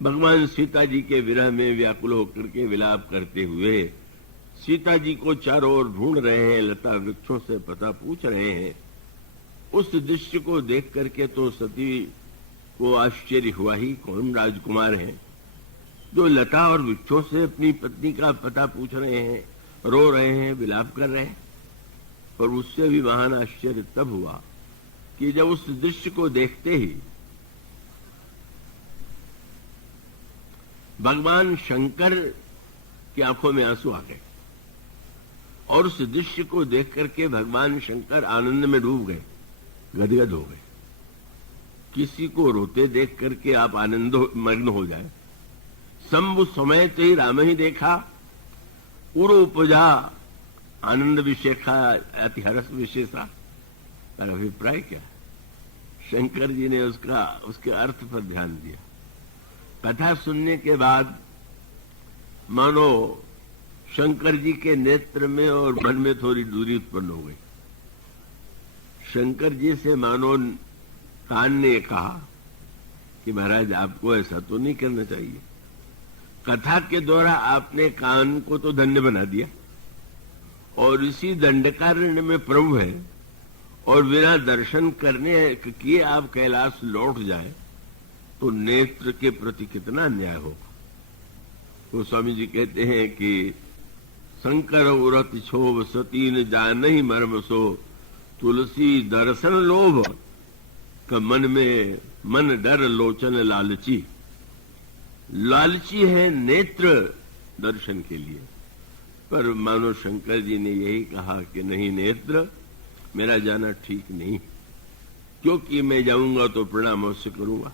भगवान सीता जी के विरह में व्याकुल होकर के विलाप करते हुए सीता जी को चारों ओर ढूंढ रहे हैं, लता वृक्षों से पता पूछ रहे हैं। उस दृश्य को देख करके तो सती को आश्चर्य हुआ ही, कौन राजकुमार है जो लता और वृक्षों से अपनी पत्नी का पता पूछ रहे हैं, रो रहे हैं, विलाप कर रहे हैं। पर उससे भी महान आश्चर्य तब हुआ कि जब उस दृश्य को देखते ही भगवान शंकर की आंखों में आंसू आ गए और उस दृश्य को देख करके भगवान शंकर आनंद में डूब गए, गदगद हो गए। किसी को रोते देख करके आप आनंद मग्न हो जाए। शंभु समय ते ही राम ही देखा, उर उपजा आनंद विशेखा अति हरस विशेषा। पर अभिप्राय क्या? शंकर जी ने उसके अर्थ पर ध्यान दिया। कथा सुनने के बाद मानो शंकर जी के नेत्र में और मन में थोड़ी दूरी उत्पन्न हो गई। शंकर जी से मानो कान ने कहा कि महाराज आपको ऐसा तो नहीं करना चाहिए। कथा के द्वारा आपने कान को तो धन्य बना दिया और इसी दंडकारण्य में प्रभु है और बिना दर्शन करने किए आप कैलाश लौट जाए तो नेत्र के प्रति कितना अन्याय होगा। तो स्वामी जी कहते हैं कि शंकर उरत क्षोभ सतीन जान ही मर्म सो, तुलसी दर्शन लोभ का मन में मन डर लोचन लालची। लालची है नेत्र दर्शन के लिए, पर मानो शंकर जी ने यही कहा कि नहीं नेत्र, मेरा जाना ठीक नहीं, क्योंकि मैं जाऊंगा तो प्रणाम अवश्य करूंगा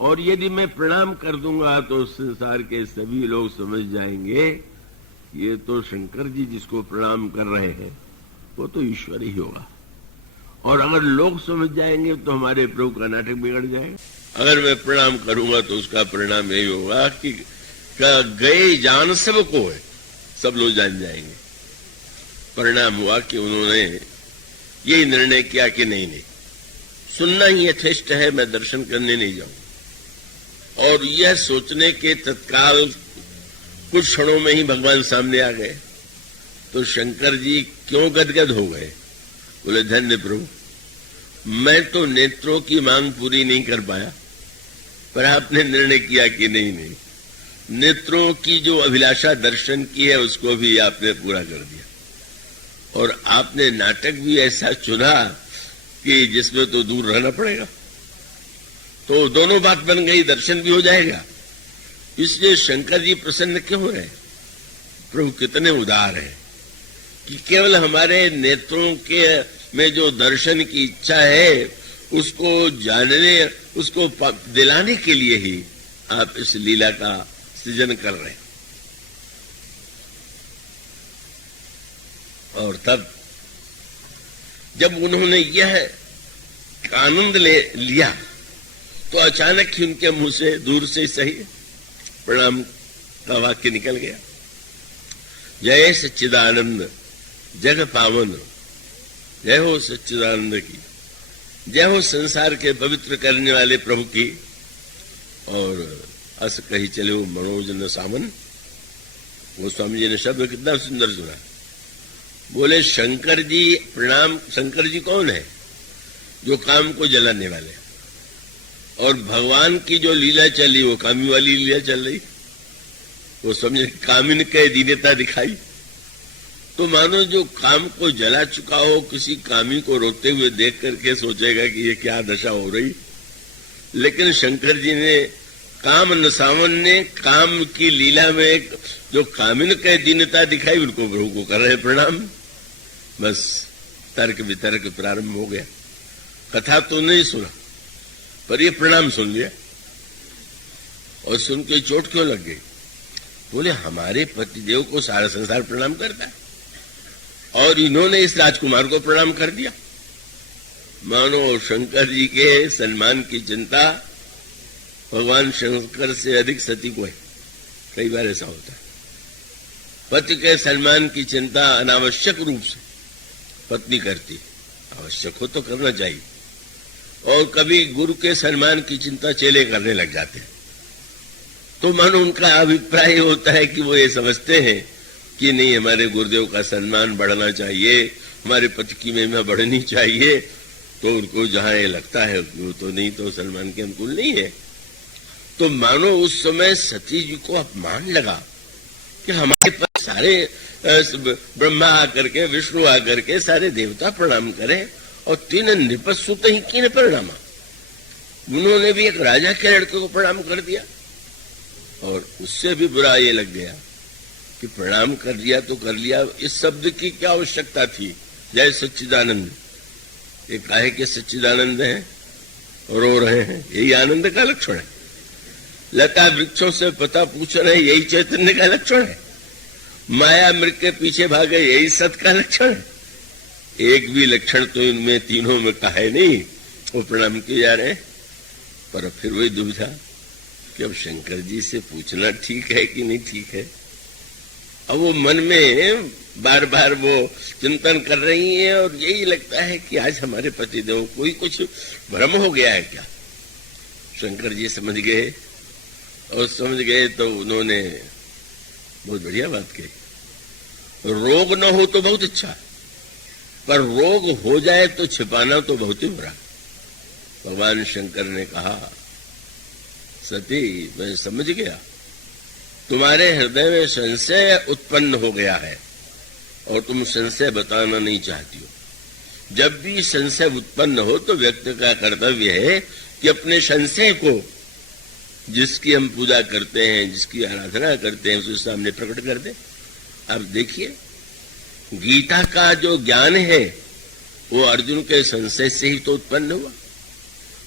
और यदि मैं प्रणाम कर दूंगा तो संसार के सभी लोग समझ जाएंगे ये तो शंकर जी जिसको प्रणाम कर रहे हैं वो तो ईश्वर ही होगा। और अगर लोग समझ जाएंगे तो हमारे प्रभु का नाटक बिगड़ जाएगा। अगर मैं प्रणाम करूंगा तो उसका परिणाम यही होगा कि गए जान सबको है, सब लोग जान जाएंगे। परिणाम हुआ कि उन्होंने यही निर्णय किया कि नहीं, सुनना ही यथेष्ट है, मैं दर्शन करने नहीं जाऊंगा। और यह सोचने के तत्काल कुछ क्षणों में ही भगवान सामने आ गए। तो शंकर जी क्यों गदगद हो गए? बोले धन्य प्रभु, मैं तो नेत्रों की मांग पूरी नहीं कर पाया, पर आपने निर्णय किया कि नहीं, नेत्रों की जो अभिलाषा दर्शन की है उसको भी आपने पूरा कर दिया। और आपने नाटक भी ऐसा चुना कि जिसमें तो दूर रहना पड़ेगा, तो दोनों बात बन गई, दर्शन भी हो जाएगा। इसलिए शंकर जी प्रसन्न क्यों हो रहे? प्रभु कितने उदार हैं कि केवल हमारे नेत्रों के में जो दर्शन की इच्छा है उसको जानने, उसको दिलाने के लिए ही आप इस लीला का सृजन कर रहे हैं। और तब जब उन्होंने यह आनंद लिया तो अचानक ही उनके मुंह से दूर से सही प्रणाम का वाक्य निकल गया। जय सच्चिदानंद जग पावन, जय हो सच्चिदानंद की, जय हो संसार के पवित्र करने वाले प्रभु की। और अस कही चले वो मनोजन सामन। वो स्वामी जी ने शब्द कितना सुंदर सुना। बोले शंकर जी प्रणाम। शंकर जी कौन है? जो काम को जलाने वाले। और भगवान की जो लीला चल रही वो कामी वाली लीला चल रही। वो समझे कामिन के दीनता दिखाई। तो मानो जो काम को जला चुका हो किसी कामी को रोते हुए देख करके सोचेगा कि ये क्या दशा हो रही। लेकिन शंकर जी ने काम नसावन ने काम की लीला में जो कामिन के दीनता दिखाई उनको प्रभु को कर रहे प्रणाम। बस तर्क वितर्क प्रारंभ हो गया। कथा तो नहीं सुना पर ये प्रणाम सुन लिया। और सुन के चोट क्यों लग गई? बोले हमारे पतिदेव को सारा संसार प्रणाम करता है और इन्होंने इस राजकुमार को प्रणाम कर दिया। मानो शंकर जी के सम्मान की चिंता भगवान शंकर से अधिक सती को है। कई बार ऐसा होता है, पति के सम्मान की चिंता अनावश्यक रूप से पत्नी करती। आवश्यक हो तो करना चाहिए। और कभी गुरु के सम्मान की चिंता चेले करने लग जाते हैं। तो मानो उनका अभिप्राय होता है कि वो ये समझते हैं कि नहीं, हमारे गुरुदेव का सम्मान बढ़ना चाहिए, हमारे पति की महिमा बढ़नी चाहिए, तो उनको जहां ये लगता है वो तो नहीं, तो सम्मान के अनुकूल नहीं है। तो मानो उस समय सती जी को अपमान लगा कि हमारे पास सारे ब्रह्मा आकर के, विष्णु आकर के, सारे देवता प्रणाम करें और तीन निपस्सुत ही किन प्रणामा। उन्होंने भी एक राजा के लड़के को प्रणाम कर दिया और उससे भी बुरा ये लग गया कि प्रणाम कर दिया तो कर लिया, इस शब्द की क्या आवश्यकता थी। जय सच्चिदानंद, ये काहे के सच्चिदानंद हैं और रो रहे हैं, यही आनंद का लक्षण है। लता वृक्षों से पता पूछ रहे, यही चैतन्य का लक्षण है। माया मृग के पीछे भागे, यही सत का लक्षण है। एक भी लक्षण तो इनमें तीनों में का है नहीं, वो प्रणाम किए जा रहे हैं। पर फिर वही दुविधा कि अब शंकर जी से पूछना ठीक है कि नहीं ठीक है। अब वो मन में बार बार वो चिंतन कर रही है और यही लगता है कि आज हमारे पतिदेव कोई कुछ भ्रम हो गया है क्या। शंकर जी समझ गए और समझ गए तो उन्होंने बहुत बढ़िया बात कही, रोग न हो तो बहुत अच्छा, पर रोग हो जाए तो छिपाना तो बहुत ही बुरा। भगवान शंकर ने कहा, सती मैं समझ गया, तुम्हारे हृदय में संशय उत्पन्न हो गया है और तुम संशय बताना नहीं चाहती हो। जब भी संशय उत्पन्न हो तो व्यक्ति का कर्तव्य है कि अपने संशय को, जिसकी हम पूजा करते हैं, जिसकी आराधना करते हैं, उसके सामने प्रकट कर दे। अब देखिए, गीता का जो ज्ञान है वो अर्जुन के संशय से ही तो उत्पन्न हुआ।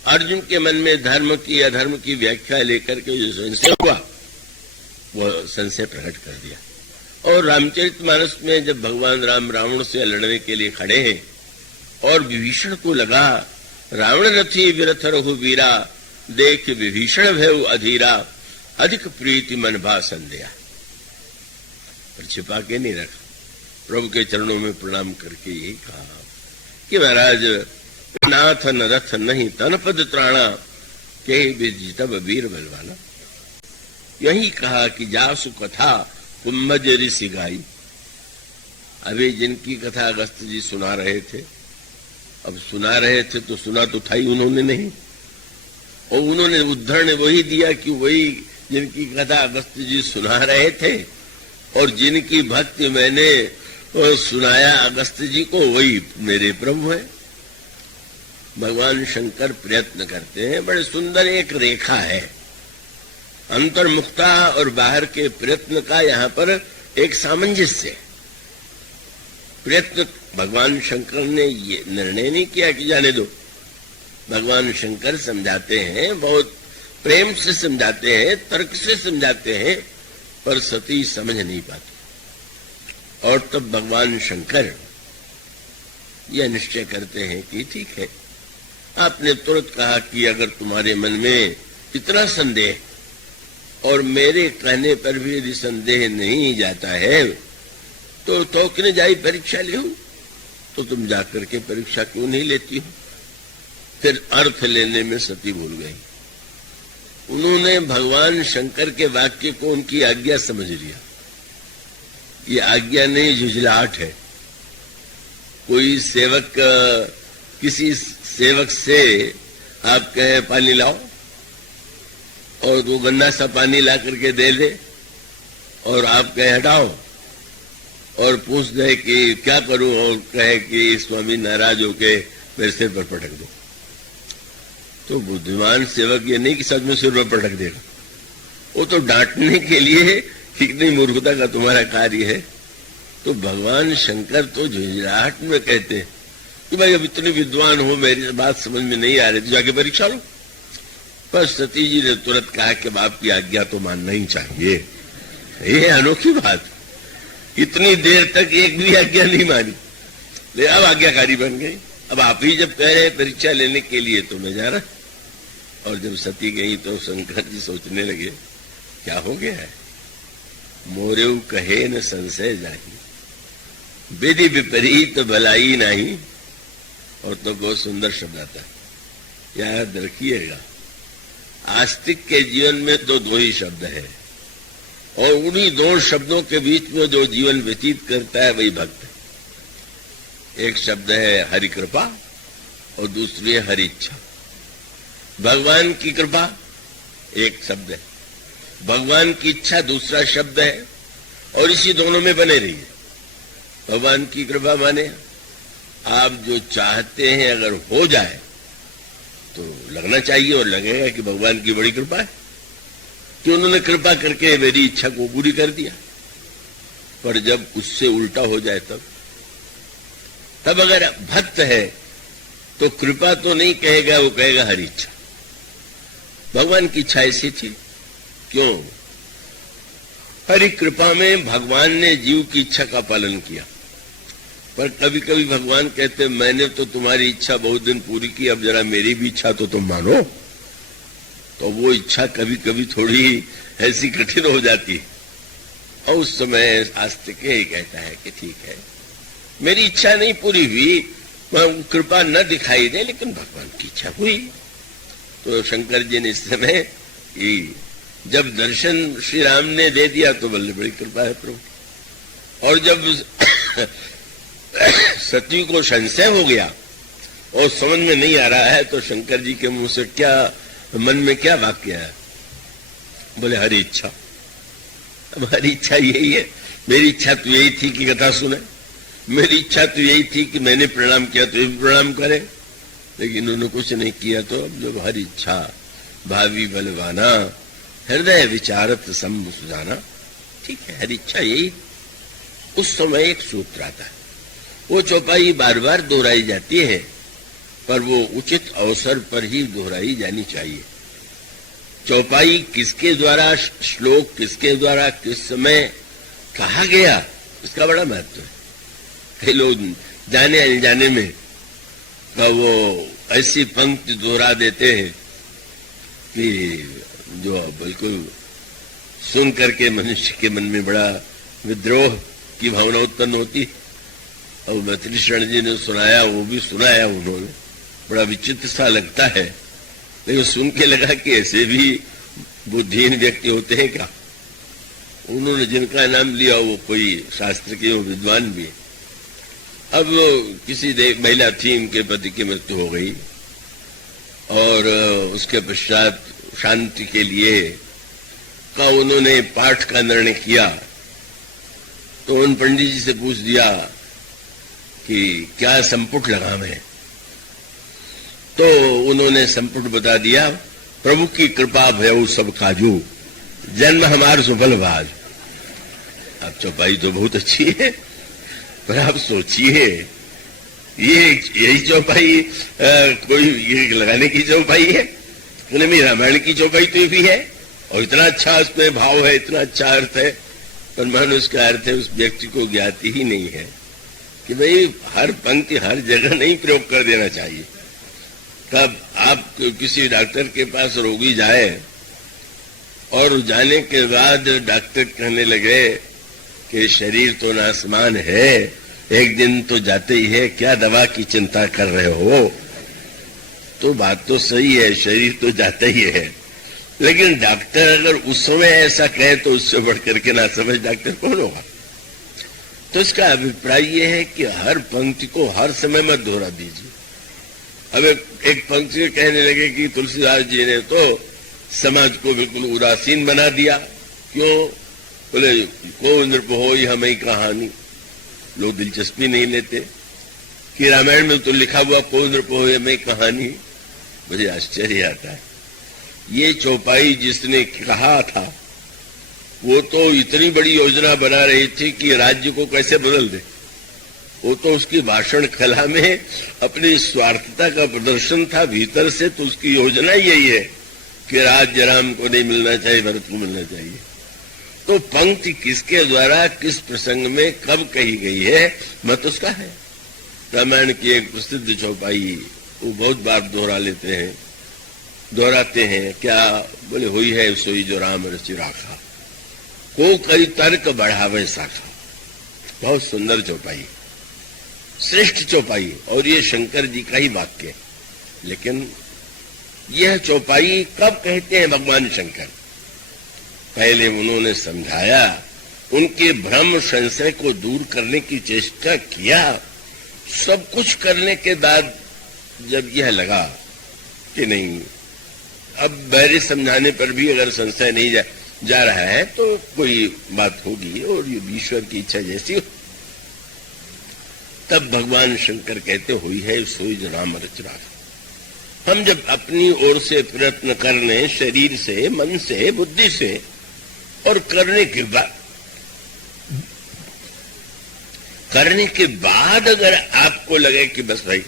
अर्जुन के मन में धर्म की अधर्म की व्याख्या लेकर के जो संशय हुआ, वो संशय प्रकट कर दिया। और रामचरितमानस में जब भगवान राम रावण से लड़ने के लिए खड़े हैं और विभीषण को लगा, रावण रथी विरथ रघुवीरा, देख विभीषण भय अधीरा, अधिक प्रीति मन भा संदेहा। पर छिपा के नहीं रखा, प्रभु के चरणों में प्रणाम करके यही कहा कि महाराज, नाथ न रथ नहीं तन पद त्राणा, के विजितब वीर बलवाना। यही कहा कि जासु कथा कुंभज ऋषि गाई। अभी जिनकी कथा अगस्त जी सुना रहे थे, अब सुना रहे थे तो सुना तो था ही उन्होंने नहीं, और उन्होंने उद्धरण वही दिया कि वही जिनकी कथा अगस्त जी सुना रहे थे और जिनकी भक्ति मैंने सुनाया अगस्त जी को, वही मेरे प्रभु है। भगवान शंकर प्रयत्न करते हैं, बड़े सुंदर एक रेखा है अंतर्मुखता और बाहर के प्रयत्न का, यहां पर एक सामंजस्य। प्रयत्न भगवान शंकर ने ये निर्णय नहीं किया कि जाने दो। भगवान शंकर समझाते हैं, बहुत प्रेम से समझाते हैं, तर्क से समझाते हैं, पर सती समझ नहीं पाती। और तब भगवान शंकर यह निश्चय करते हैं कि ठीक है, आपने तुरंत कहा कि अगर तुम्हारे मन में इतना संदेह और मेरे कहने पर भी यदि संदेह नहीं जाता है तो क्यों जाई परीक्षा ले, तो तुम जाकर के परीक्षा क्यों नहीं लेती हो। फिर अर्थ लेने में सती भूल गई। उन्होंने भगवान शंकर के वाक्य को उनकी आज्ञा समझ लिया। ये आज्ञा नहीं, झुझलाहट है। कोई सेवक किसी सेवक से आप कहे पानी लाओ और वो गंदा सा पानी ला करके दे दे और आप कहे हटाओ और पूछ दे कि क्या करूं और कहे कि स्वामी नाराज होके मेरे सिर पर पटक दो, तो बुद्धिमान सेवक ये नहीं कि सच में सिर पर पटक देगा, वो तो डांटने के लिए कितनी मूर्खता का तुम्हारा कार्य है। तो भगवान शंकर तो झुंझलाहट में कहते हैं कि भाई अब इतने विद्वान हो, मेरी बात समझ में नहीं आ रही, तो जाके परीक्षा लो। पर सती जी ने तुरंत कहा कि बाप की आज्ञा तो मानना ही चाहिए। ये अनोखी बात, इतनी देर तक एक भी आज्ञा नहीं मानी, ले अब आज्ञाकारी बन गई। अब आप ही जब कह रहे परीक्षा लेने के लिए तो मैं जा रहा। और जब सती गई तो शंकर जी सोचने लगे क्या हो गया है। मोरेऊ कहे न संशय जाही, विधि विपरीत भलाई नहीं। और तो बहुत सुंदर शब्द आता है, याद रखिएगा। आस्तिक के जीवन में तो दो ही शब्द है, और उन्हीं दो शब्दों के बीच में जो जीवन व्यतीत करता है वही भक्त है। एक शब्द है हरि कृपा और दूसरी है हरि इच्छा। भगवान की कृपा एक शब्द है, भगवान की इच्छा दूसरा शब्द है, और इसी दोनों में बने रहिए। भगवान की कृपा माने आप जो चाहते हैं अगर हो जाए तो लगना चाहिए, और लगेगा कि भगवान की बड़ी कृपा है कि उन्होंने कृपा करके मेरी इच्छा को पूरी कर दिया। पर जब उससे उल्टा हो जाए तब अगर भक्त है तो कृपा तो नहीं कहेगा, वो कहेगा हरि इच्छा। भगवान की इच्छा ऐसी थी, क्यों? हरि कृपा में भगवान ने जीव की इच्छा का पालन किया। पर कभी कभी भगवान कहते मैंने तो तुम्हारी इच्छा बहुत दिन पूरी की, अब जरा मेरी भी इच्छा तो तुम मानो। तो वो इच्छा कभी कभी थोड़ी ऐसी कठिन हो जाती है, और उस समय आस्तिक ही कहता है कि ठीक है, मेरी इच्छा नहीं पूरी हुई, कृपा न दिखाई दे, लेकिन भगवान की इच्छा हुई। तो शंकर जी ने इस समय जब दर्शन श्री राम ने दे दिया तो बल्ले बड़ी कृपा है प्रभु। और जब सती को संशय हो गया और समझ में नहीं आ रहा है, तो शंकर जी के मुंह से क्या, मन में क्या वाक्य है? बोले हरि इच्छा। अब हरि इच्छा यही है, मेरी इच्छा तो यही थी कि कथा सुने, मेरी इच्छा तो यही थी कि मैंने प्रणाम किया तो ये भी प्रणाम करे, लेकिन उन्होंने कुछ नहीं किया। तो अब जब हरि इच्छा भावी बलवाना हृदय विचारत सम्भु सुजाना, ठीक है, हरि इच्छा यही। उस समय एक सूत्र आता है, वो चौपाई बार बार दोहराई जाती है, पर वो उचित अवसर पर ही दोहराई जानी चाहिए। चौपाई किसके द्वारा, श्लोक किसके द्वारा, किस समय कहा गया, इसका बड़ा महत्व है। कई लोग जाने अनजाने में वो ऐसी पंक्ति दोहरा देते हैं कि जो बिल्कुल सुन करके मनुष्य के मन में बड़ा विद्रोह की भावना उत्पन्न होती। और मैत्री शरण जी ने सुनाया, वो भी सुनाया उन्होंने, बड़ा विचित्र सा लगता है, लेकिन सुन के लगा कि ऐसे भी बुद्धिहीन व्यक्ति होते हैं क्या। उन्होंने जिनका नाम लिया वो कोई शास्त्र के विद्वान भी। अब किसी महिला थी, उनके पति की मृत्यु हो गई, और उसके पश्चात शांति के लिए का उन्होंने पाठ का निर्णय किया। तो उन पंडित जी से पूछ दिया कि क्या संपुट लगावें। तो उन्होंने संपुट बता दिया, प्रभु की कृपा भयउ सब काजू, जन्म हमार सुफल भाज। अब चौपाई तो बहुत अच्छी है, पर आप सोचिए यही चौपाई कोई ये लगाने की चौपाई है? उन्हें रामायण की चौपाई तो भी है, और इतना अच्छा उसमें भाव है, इतना अच्छा अर्थ है, पर मानो उसका अर्थ है उस व्यक्ति को ज्ञाति ही नहीं है कि भाई हर पंक्ति हर जगह नहीं प्रयोग कर देना चाहिए। तब आप किसी डॉक्टर के पास रोगी जाए और जाने के बाद डॉक्टर कहने लगे कि शरीर तो नासमान है, एक दिन तो जाते ही है, क्या दवा की चिंता कर रहे हो? तो बात तो सही है, शरीर तो जाता ही है, लेकिन डॉक्टर अगर उस समय ऐसा कहे तो उससे बढ़ करके ना समझ डॉक्टर कौन होगा? तो इसका अभिप्राय यह है कि हर पंक्ति को हर समय मत दोहरा दीजिए। अब एक पंक्ति कहने लगे कि तुलसीदास जी ने तो समाज को बिल्कुल उदासीन बना दिया। क्यों? बोले को नृप हो हमें कहानी, लोग दिलचस्पी नहीं लेते कि रामायण में तो लिखा हुआ को नृप हो हमें कहानी। मुझे आश्चर्य आता है, ये चौपाई जिसने कहा था वो तो इतनी बड़ी योजना बना रही थी कि राज्य को कैसे बदल दे। वो तो उसकी भाषण कला में अपनी स्वार्थता का प्रदर्शन था भीतर से, तो उसकी योजना यही है कि राज्य राम को नहीं मिलना चाहिए, भरत को मिलना चाहिए। तो पंक्ति किसके द्वारा किस प्रसंग में कब कही गई है मत उसका है। रामायण की एक प्रसिद्ध चौपाई वो बहुत बार दोहराते हैं, क्या बोले हुई है सोई जो राम रचि राखा, को कई तर्क बढ़ावे साखा। बहुत सुंदर चौपाई, श्रेष्ठ चौपाई, और ये शंकर जी का ही वाक्य है। लेकिन यह चौपाई कब कहते हैं भगवान शंकर? पहले उन्होंने समझाया, उनके भ्रम संशय को दूर करने की चेष्टा किया। सब कुछ करने के बाद जब यह लगा कि नहीं, अब मेरे समझाने पर भी अगर संशय नहीं जा रहा है तो कोई बात होगी और ये ईश्वर की इच्छा जैसी हो, तब भगवान शंकर कहते हुई है सोई राम रचना। हम जब अपनी ओर से प्रयत्न करने, शरीर से, मन से, बुद्धि से, और करने के बाद अगर आपको लगे कि बस भाई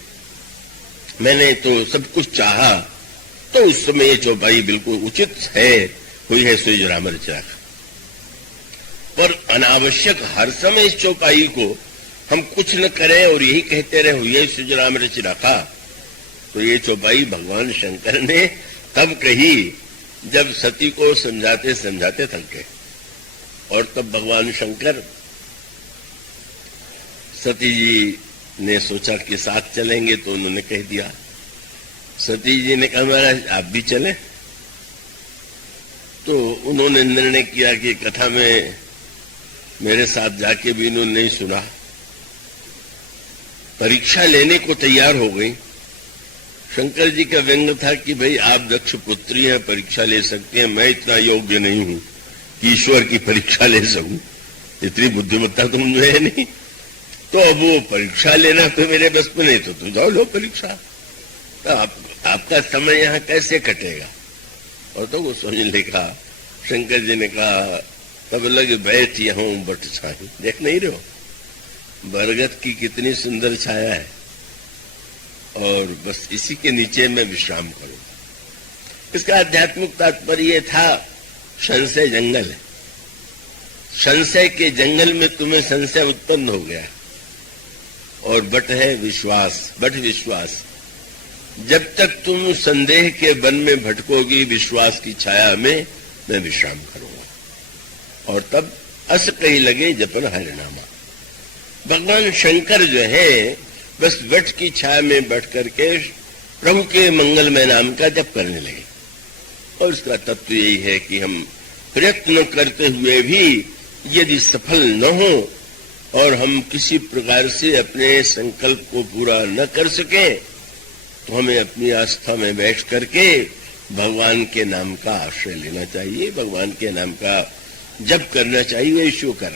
मैंने तो सब कुछ चाहा, तो उस समय ये चौपाई बिल्कुल उचित है, हुई है सोई राम रचना। पर अनावश्यक हर समय इस चौपाई को हम कुछ न करें और यही कहते रहे हुई है सोई राम रचना, तो ये चौपाई भगवान शंकर ने तब कही जब सती को समझाते समझाते थक गए। और तब भगवान शंकर, सती जी ने सोचा कि साथ चलेंगे तो उन्होंने कह दिया। सती जी ने कहा महाराज आप भी चले। तो उन्होंने निर्णय किया कि कथा में मेरे साथ जाके भी इन्होंने नहीं सुना, परीक्षा लेने को तैयार हो गई। शंकर जी का व्यंग था कि भाई आप दक्ष पुत्री हैं, परीक्षा ले सकते हैं, मैं इतना योग्य नहीं हूं कि ईश्वर की परीक्षा ले सकूं, इतनी बुद्धिमत्ता तो मुझे है नहीं। तो अब वो परीक्षा लेना तो मेरे बस में नहीं, तो जाओ लो परीक्षा, तो आपका समय यहां कैसे कटेगा? और तो वो सोचने कहा, शंकर जी ने कहा तब लगे बैठ यहां बट छाई, देख नहीं रहे हो बरगद की कितनी सुंदर छाया है, और बस इसी के नीचे मैं विश्राम करूं। इसका आध्यात्मिक तात्पर्य था संशय जंगल है, संशय के जंगल में तुम्हें संशय उत्पन्न हो गया, और बट है विश्वास, बट विश्वास। जब तक तुम संदेह के वन में भटकोगी, विश्वास की छाया में मैं विश्राम करूंगा। और तब अस कही लगे जपन हरिनामा। भगवान शंकर जो है बस वट की छाया में बैठ करके प्रभु के मंगलमय नाम का जप करने लगे। और इसका तत्व यही है कि हम प्रयत्न करते हुए भी यदि सफल न हो और हम किसी प्रकार से अपने संकल्प को पूरा न कर सके, तो हमें अपनी आस्था में बैठ करके भगवान के नाम का आश्रय लेना चाहिए, भगवान के नाम का जप करना चाहिए, ईश्वर कर